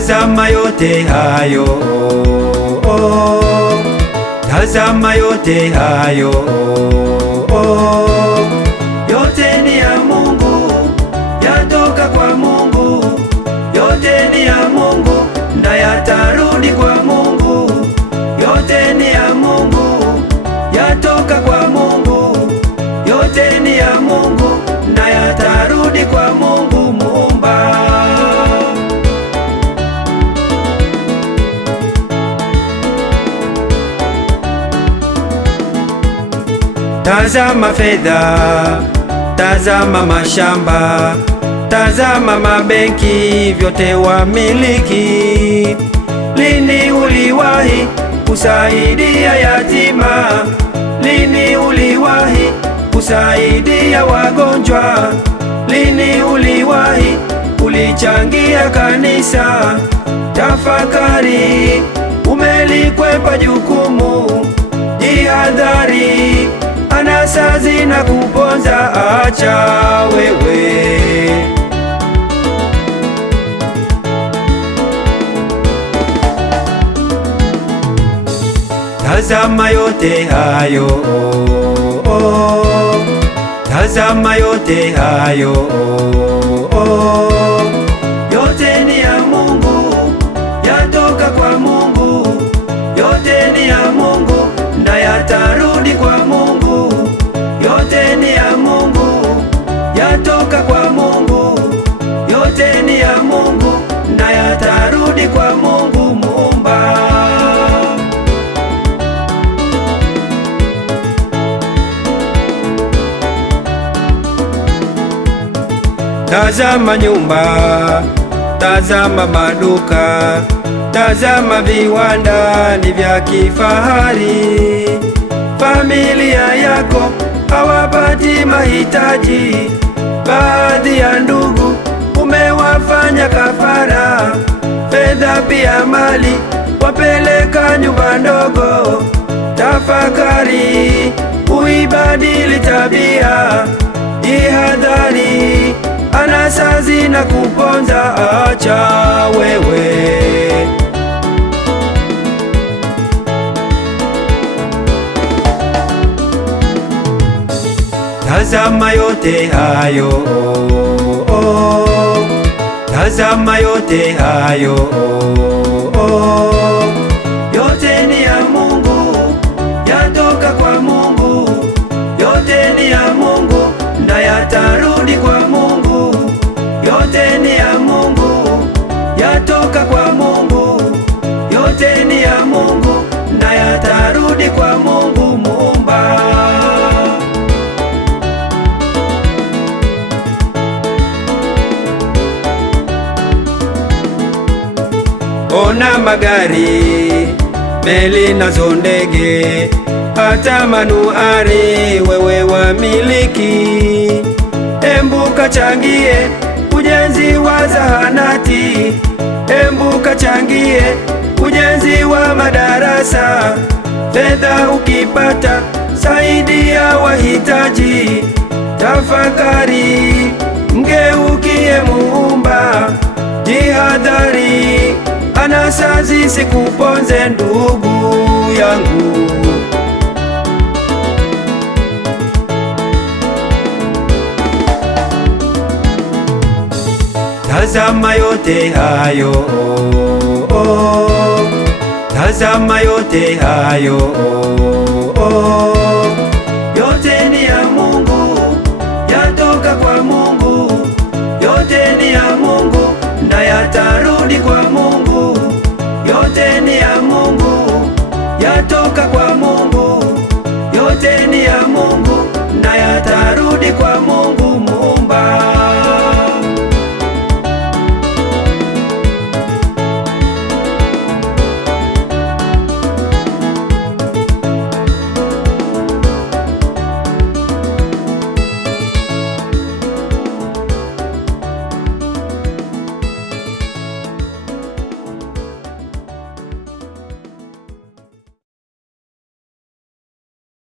tazama yote hayo, tazama yote hayo, yote ni ya Mungu, yatoka kwa Mungu, yote ni ya Mungu na yatarudi kwa Mungu, yote ni ya Mungu, yatoka kwa Mungu, yote ni ya Mungu na yatarudi kwa Mungu Muumba. Tazama fedha, tazama mashamba, tazama mabenki, vyote wamiliki. Lini uliwahi kusaidia yatima? Lini uliwahi kusaidia wagonjwa? Lini uliwahi kulichangia kanisa? Tafakari, umelikwepa jukumu. Jihadhari, anasa zinakuponza, acha wewe. Tazama yote hayo, tazama yote hayo, yote ni ya Mungu, yatoka kwa Mungu, yote ni ya Mungu na yatarudi kwa Mungu, yote ni ya Mungu, yatoka kwa Mungu, yote ni ya Mungu na yatarudi kwa Mungu Muumba. Tazama nyumba, tazama maduka, tazama viwanda ni vya kifahari. Familia yako hawapati mahitaji, baadhi ya ndugu umewafanya kafara. Fedha pia mali wapeleka nyumba ndogo. Tafakari, uibadili tabia. Jihadhari, anasa zinakuponza, acha wewe. Tazama yote hayo, tazama yote hayo, yote ni ya Mungu, yatoka kwa Mungu, yote ni ya Mungu na yatarudi kwa Mungu, yote ni ya Mungu, yatoka kwa Mungu, yote ni ya Mungu na yatarudi kwa Mungu Muumba. Ona magari, meli nazo ndege, hata manuari wewe wamiliki. Embu kachangie ujenzi wa zahanati, embu kachangie ujenzi wa madarasa. Fedha ukipata saidia wahitaji. Tafakari, mgeukie Muumba. Jihadhari, anasa zisikuponze ndugu yangu. Tazama yote hayo, tazama yote hayo,